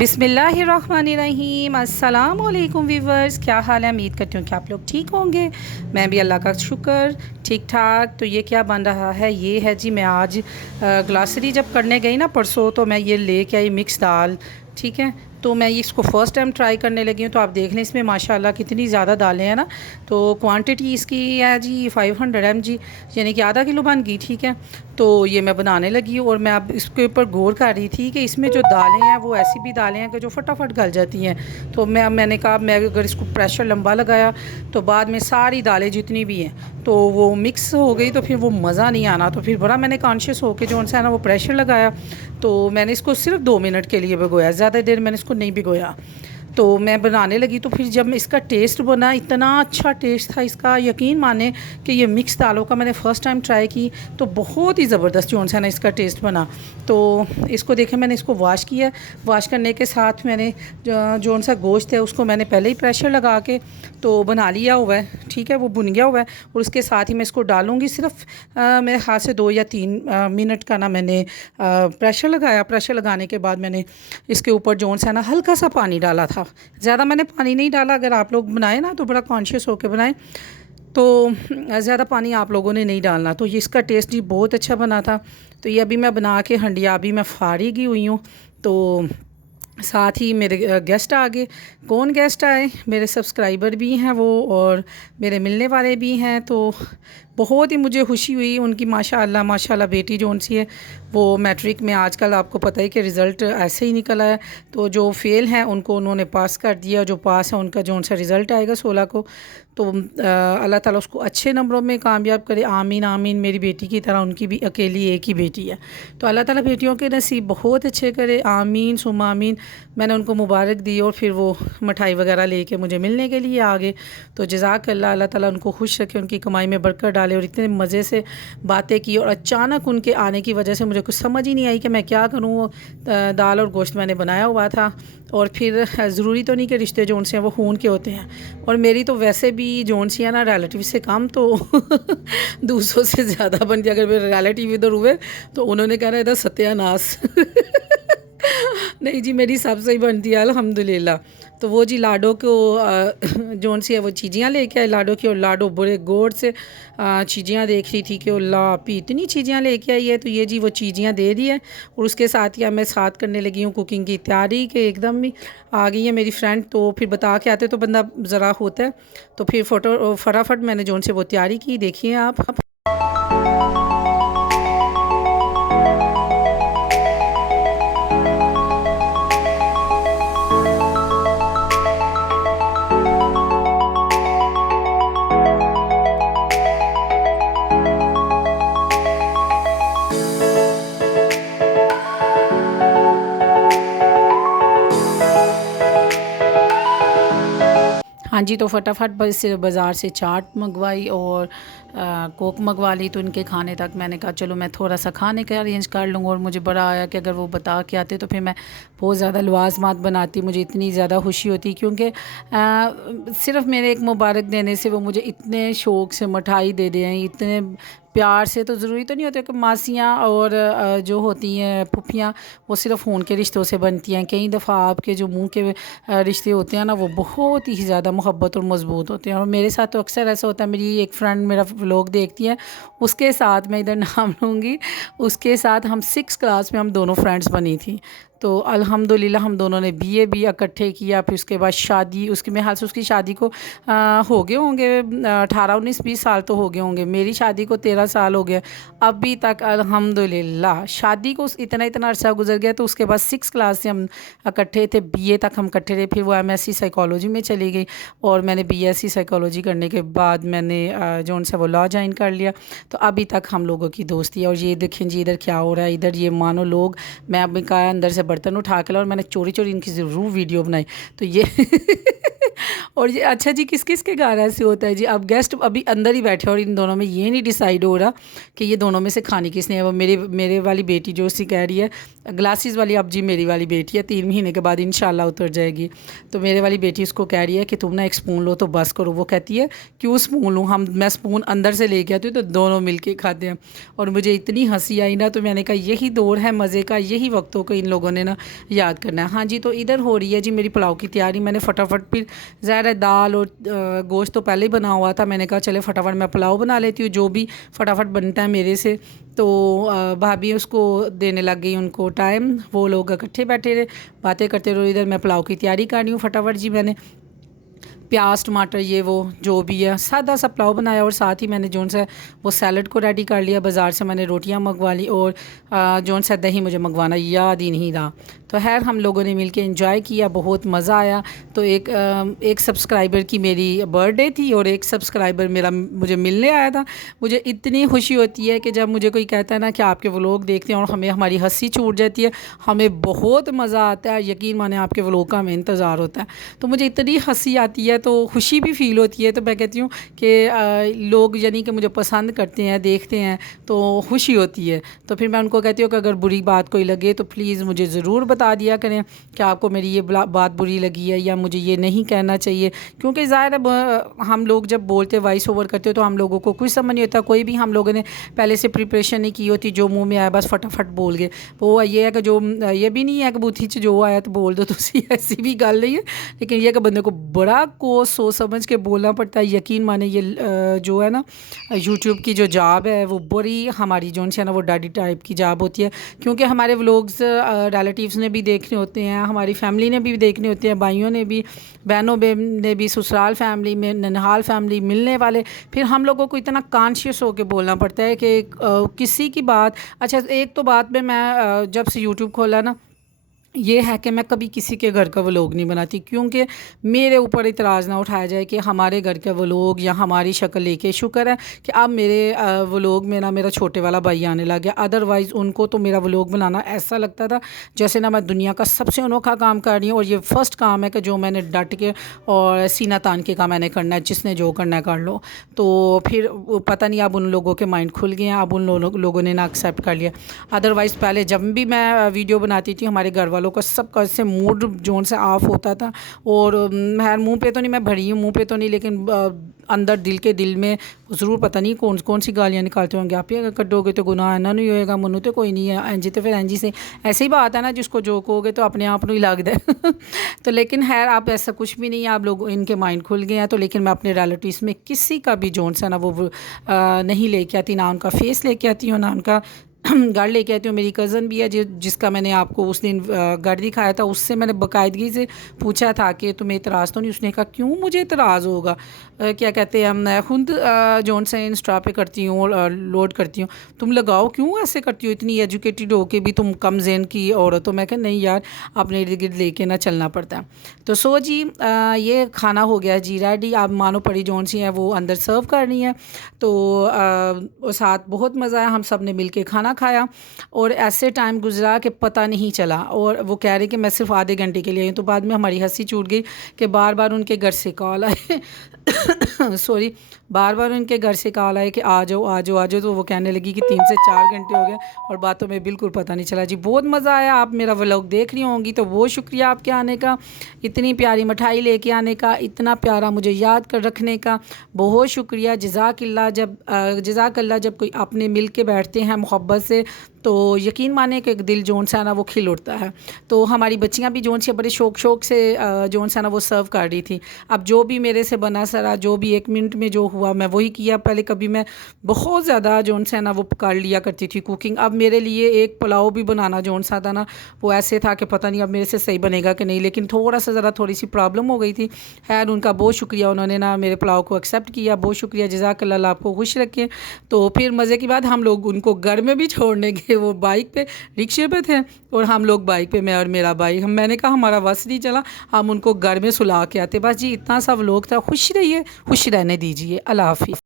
बिस्मिल्लाहिर्रहमानिर्रहीम। अस्सलाम वालेकुम व्यूवर्स, क्या हाल है? उम्मीद करती हूँ कि आप लोग ठीक होंगे। मैं भी अल्लाह का शुक्र ठीक ठाक। तो ये क्या बन रहा है? ये है जी, मैं आज ग्लासरी जब करने गई ना परसों, तो मैं ये लेके आई मिक्स दाल। ठीक है, तो मैं इसको फ़र्स्ट टाइम ट्राई करने लगी हूँ। तो आप देख लें इसमें माशाल्लाह कितनी ज़्यादा दालें हैं ना। तो क्वांटिटी इसकी है जी 500 mg, यानी कि आधा किलो बन गई। ठीक है, तो ये मैं बनाने लगी हूँ और मैं अब इसके ऊपर गौर कर रही थी कि इसमें जो दालें हैं वो ऐसी भी दालें हैं कि जो फटाफट गल जाती हैं। तो मैंने कहा मैं अगर इसको प्रेशर लंबा लगाया तो बाद में सारी दालें जितनी भी हैं तो वो मिक्स हो गई, तो फिर वो मज़ा नहीं आना। तो फिर बड़ा मैंने कॉन्शियस होकर जो सा है ना वो प्रेशर लगाया। तो मैंने इसको सिर्फ 2 मिनट के लिए भिगोया, ज़्यादा देर मैंने इसको नहीं भिगोया। तो मैं बनाने लगी, तो फिर जब इसका टेस्ट बना, इतना अच्छा टेस्ट था इसका, यकीन माने कि ये मिक्स दालों का मैंने फ़र्स्ट टाइम ट्राई की तो बहुत ही ज़बरदस्त जो है ना इसका टेस्ट बना। तो इसको देखें, मैंने इसको वॉश किया। वॉश करने के साथ मैंने जो सा गोश्त है उसको मैंने पहले ही प्रेशर लगा के तो बना लिया हुआ है। ठीक है, वो भुन गया हुआ है और उसके साथ ही मैं इसको डालूँगी। सिर्फ मेरे हाथ से 2 या 3 मिनट का ना मैंने प्रेशर लगाया। प्रेशर लगाने के बाद मैंने इसके ऊपर जो है ना हल्का सा पानी डाला था, ज़्यादा मैंने पानी नहीं डाला। अगर आप लोग बनाएं ना तो बड़ा कॉन्शियस होकर बनाएं, तो ज़्यादा पानी आप लोगों ने नहीं डालना। तो ये इसका टेस्ट ही बहुत अच्छा बना था। तो ये अभी मैं बना के हंडिया अभी मैं फारिग ही हुई हूँ। तो साथ ही मेरे गेस्ट आ गए। कौन गेस्ट आए? मेरे सब्सक्राइबर भी हैं वो, और मेरे मिलने वाले भी हैं। तो बहुत ही मुझे खुशी हुई उनकी। माशाल्लाह माशाल्लाह बेटी जो सी है वो मैट्रिक में, आजकल आपको पता ही कि रिज़ल्ट ऐसे ही निकला है। तो जो फ़ेल हैं उनको उन्होंने पास कर दिया, जो पास है उनका जो सा रिज़ल्ट आएगा 16 को। तो अल्लाह ताला उसको अच्छे नंबरों में कामयाब करे। आमीन आमीन। मेरी बेटी की तरह उनकी भी अकेली एक ही बेटी है, तो अल्लाह ताला बेटियों के नसीब बहुत अच्छे करे। आमीन सुम आमीन। मैंने उनको मुबारक दी और फिर वो मिठाई वगैरह लेके मुझे मिलने के लिए आ गए। तो जज़ाकल्लाह, अल्लाह ताला उनको खुश रखे, उनकी कमाई में बरकत डाले। और इतने मज़े से बातें की, और अचानक उनके आने की वजह से मुझे कुछ समझ ही नहीं आई कि मैं क्या करूँ। दाल और गोश्त मैंने बनाया हुआ था, और फिर ज़रूरी तो नहीं कि रिश्ते जोन से हैं वो खून के होते हैं, और मेरी तो वैसे भी जोन सी है ना रिलेटिव से कम तो दूसरों से ज़्यादा बनती। अगर मेरे रिलेटिव इधर हुए तो उन्होंने कहना इधर सत्यानाश। नहीं जी, मेरी सबसे ही बनती है अल्हम्दुलिल्लाह। तो वो जी लाडो को जोन सी है वो चीज़ियाँ लेके आए लाडो की, और लाडो बड़े गौर से चीज़ियाँ देख रही थी कि अल्लाह आपी इतनी चीज़ियाँ लेके आई है। तो ये जी वो चीज़ियाँ दे दी है, और उसके साथ ही मैं साथ करने लगी हूँ कुकिंग की तैयारी के एकदम ही आ गई है मेरी फ्रेंड। तो फिर बता के आते तो बंदा ज़रा होता है। तो फिर फटाफट मैंने जोन से वो तैयारी की, देखिए आप। हाँ जी, तो फटाफट बस बाज़ार से चाट मंगवाई और कोक मंगवा ली। तो इनके खाने तक मैंने कहा चलो मैं थोड़ा सा खाने का अरेंज कर लूँगा। और मुझे बड़ा आया कि अगर वो बता के आते तो फिर मैं बहुत ज़्यादा लवाजमात बनाती, मुझे इतनी ज़्यादा खुशी होती, क्योंकि सिर्फ़ मेरे एक मुबारक देने से वो मुझे इतने शौक़ से मिठाई दे दें, इतने प्यार से। तो ज़रूरी तो नहीं होता कि मासियाँ और जो होती हैं फूफियाँ वो सिर्फ़ खून के रिश्तों से बनती हैं। कई दफ़ा आपके जो मुंह के रिश्ते होते हैं ना वो बहुत ही ज़्यादा मोहब्बत और मज़बूत होते हैं। और मेरे साथ तो अक्सर ऐसा होता है। मेरी एक फ्रेंड मेरा व्लॉग देखती है, उसके साथ मैं इधर नाम लूँगी, उसके साथ हम 6 क्लास में हम दोनों फ्रेंड्स बनी थी। तो अल्हम्दुलिल्लाह हम दोनों ने बीए भी इकट्ठे किया। फिर उसके बाद शादी, उसकी मेरे हाल से उसकी शादी को हो गए होंगे 18 19 20 साल तो हो गए होंगे। मेरी शादी को 13 साल हो गया अभी तक अल्हम्दुलिल्लाह। शादी को इतना इतना अरसा गुजर गया। तो उसके बाद 6 क्लास से हम इकट्ठे थे, बीए तक हम इकट्ठे रहे। फिर वो एमएससी साइकोलॉजी में चली गई, और मैंने बीएससी साइकोलॉजी करने के बाद मैंने जो उनसे वो लॉ ज्वाइन कर लिया। तो अभी तक हम लोगों की दोस्ती है। और ये देखें जी इधर क्या हो रहा है, इधर ये मानो लोग, मैं अभी का अंदर से बर्तन उठा के ला और मैंने चोरी चोरी इनकी ज़रूर वीडियो बनाई। तो ये और ये अच्छा जी किस किस के घर ऐसे होता है जी। अब गेस्ट अभी अंदर ही बैठे और इन दोनों में ये नहीं डिसाइड हो रहा कि ये दोनों में से खानी किसने है। वो मेरे वाली बेटी जो सी कह रही है ग्लासेस वाली, अब जी मेरी वाली बेटी है 3 महीने के बाद इंशाल्लाह उतर जाएगी। तो मेरे वाली बेटी उसको कह रही है कि तुम ना एक स्पून लो तो बस करो। वो कहती है क्यों स्पून लूँ, मैं स्पून अंदर से लेके आती हूँ तो दोनों मिल के खाते हैं। और मुझे इतनी हंसी आई ना, तो मैंने कहा यही दौर है मज़े का, यही वक्तों को इन लोगों ने उन्होंने ना याद करना है। हाँ जी, तो इधर हो रही है जी मेरी पुलाव की तैयारी। मैंने फटाफट फिर ज़ाहिर दाल और गोश्त तो पहले ही बना हुआ था, मैंने कहा चले फटाफट मैं पुलाव बना लेती हूँ, जो भी फटाफट बनता है मेरे से। तो भाभी उसको देने लग गई उनको टाइम, वो लोग इकट्ठे बैठे रहे, बातें करते रहो, इधर मैं पुलाव की तैयारी कर रही हूँ फटाफट जी। मैंने प्याज टमाटर ये वो जो भी है सादा सा पुलाव बनाया, और साथ ही मैंने जोन सा वो सैलड को रेडी कर लिया। बाज़ार से मैंने रोटियां मंगवा ली, और जोन सा दही मुझे मंगवाना याद ही नहीं रहा। तो खैर हम लोगों ने मिलके एंजॉय किया, बहुत मज़ा आया। तो एक सब्सक्राइबर की मेरी बर्थडे थी, और एक सब्सक्राइबर मेरा मुझे मिलने आया था। मुझे इतनी खुशी होती है कि जब मुझे कोई कहता है ना कि आपके व्लॉग देखते हैं और हमें हमारी हंसी छूट जाती है, हमें बहुत मज़ा आता है। यकीन माने आपके व्लॉग का हमें इंतज़ार होता है, तो मुझे इतनी हंसी आती है, तो खुशी भी फ़ील होती है। तो मैं कहती हूँ कि लोग यानी कि मुझे पसंद करते हैं, देखते हैं, तो खुशी होती है। तो फिर मैं उनको कहती हूँ कि अगर बुरी बात कोई लगे तो प्लीज़ मुझे ज़रूर बता दिया करें कि आपको मेरी ये बात बुरी लगी है, या मुझे ये नहीं कहना चाहिए। क्योंकि ज़ाहिर है हम लोग जब बोलते वॉइस ओवर करते तो हम लोगों को कुछ समझ नहीं होता, कोई भी हम लोगों ने पहले से प्रिपरेशन नहीं की होती, जो मुँह में आया बस फटाफट बोल गए। वो ये है कि जो ये भी नहीं है कि बूथी च जो आया तो बोल दो, तो ऐसी भी गल नहीं है। लेकिन यह कि बंदे को बड़ा को सोच समझ के बोलना पड़ता है। यकीन माने ये जो है ना यूट्यूब की जो जॉब है वो बड़ी हमारी जो है ना वो डैडी टाइप की जॉब होती है। क्योंकि हमारे व्लॉग्स रिलेटिव्स ने भी देखने होते हैं, हमारी फैमिली ने भी देखने होते हैं, भाइयों ने भी, बहनों ने भी, ससुराल फैमिली में, ननिहाल फैमिली, मिलने वाले। फिर हम लोगों को इतना कॉन्शियस होकर बोलना पड़ता है कि किसी की बात। अच्छा, एक तो बात में मैं जब से यूट्यूब खोला ना, ये है कि मैं कभी किसी के घर का व्लॉग नहीं बनाती, क्योंकि मेरे ऊपर इतराज़ ना उठाया जाए कि हमारे घर का व्लॉग या हमारी शक्ल लेके। शुक्र है कि अब मेरे व्लॉग में ना मेरा छोटे वाला भाई आने लग गया, अदरवाइज़ उनको तो मेरा व्लॉग बनाना ऐसा लगता था जैसे ना मैं दुनिया का सबसे अनोखा काम कर रही हूँ, और ये फ़र्स्ट काम है कि जो मैंने डट के और सीना तान के काम मैंने करना है, जिसने जो करना है कर लो। तो फिर पता नहीं अब उन लोगों के माइंड खुल गए हैं, अब उन लोगों ने ना एक्सेप्ट कर लिया। अदरवाइज़ पहले जब भी मैं वीडियो बनाती थी, हमारे घर वालों का सबका से मूड जोन से ऑफ होता था। और मैं मुंह पे तो नहीं, मैं भरी हूँ मुंह पे तो नहीं, लेकिन अंदर दिल में ज़रूर पता नहीं कौन कौन सी गालियाँ निकालते होंगे। आप ही अगर कटोगे तो गुनाह ना नहीं होएगा, मनु तो कोई नहीं है एंजी, तो फिर एंजी से ऐसे ही बात है ना, जिसको जो कहोगे तो अपने आप नहीं लग दे। तो लेकिन खैर आप ऐसा कुछ भी नहीं है, आप लोग इनके माइंड खुल गए हैं। तो लेकिन मैं अपने रिलेटिव्स में किसी का भी जोन सा ना वो नहीं लेके आती, ना उनका फेस लेके आती हूँ, ना उनका घर लेके आती हूँ। मेरी कज़न भी है जिसका मैंने आपको उस दिन घर दिखाया था, उससे मैंने बाकायदगी से पूछा था कि तुम्हें इतराज़ तो नहीं। उसने कहा क्यों मुझे इतराज़ होगा, क्या कहते हैं, मैं खुद जोन से इंस्टा पे करती हूँ और लोड करती हूँ, तुम लगाओ क्यों ऐसे करती हो, इतनी एजुकेटेड हो के भी तुम कम ज़ेन की औरत हो। मैं कहा नहीं यार, अपने इर्द गिर्द लेके ना चलना पड़ता है। तो सो जी ये खाना हो गया जी रेडी। आप मानो पड़ी जोन सी है वो अंदर सर्व करनी है। तो साथ बहुत मज़ा आया, हम सब ने मिल के खाना खाया, और ऐसे टाइम गुजरा कि पता नहीं चला। और वो कह रहे कि मैं सिर्फ आधे घंटे के लिए आई हूँ। तो बाद में हमारी हंसी छूट गई कि बार बार उनके घर से कॉल आए सॉरी, बार बार उनके घर से कॉल आए कि आ जाओ आ जाओ आ जाओ। तो वो कहने लगी कि 3 से 4 घंटे हो गए और बातों में बिल्कुल पता नहीं चला। जी बहुत मज़ा आया। आप मेरा व्लॉग देख रही होंगी तो बहुत शुक्रिया आपके आने का, इतनी प्यारी मिठाई लेके आने का, इतना प्यारा मुझे याद कर रखने का, बहुत शुक्रिया। जज़ाकल्ला जब कोई अपने मिल के बैठते हैं मोहब्बत से, तो यकीन माने कि दिल जोन सा ना वो खिल उठता है। तो हमारी बच्चियां भी जोन से बड़े शौक से जोन सा ना वो सर्व कर रही थी। अब जो भी मेरे से बना सरा, जो भी 1 मिनट में जो हुआ मैं वही किया। पहले कभी मैं बहुत ज़्यादा जोन सा ना वो कर लिया करती थी कुकिंग। अब मेरे लिए एक पुलाव भी बनाना जोन सा था ना वो ऐसे था कि पता नहीं अब मेरे से सही बनेगा कि नहीं। लेकिन थोड़ी सी प्रॉब्लम हो गई थी। खैर उनका बहुत शुक्रिया, उन्होंने ना मेरे पुलाव को एक्सेप्ट किया, बहुत शुक्रिया। जज़ाकल्लाह, आपको खुश रखें। तो फिर मज़े की बात, हम लोग उनको घर में भी छोड़ने गए। वो बाइक पे, रिक्शे पे थे और हम लोग बाइक पे, मैं और मेरा भाई। मैंने कहा हमारा बस नहीं चला, हम उनको घर में सुला के आते। बस जी इतना सा व्लॉग था। खुश रहिए, खुश रहने दीजिए। अल्लाह हाफिज़।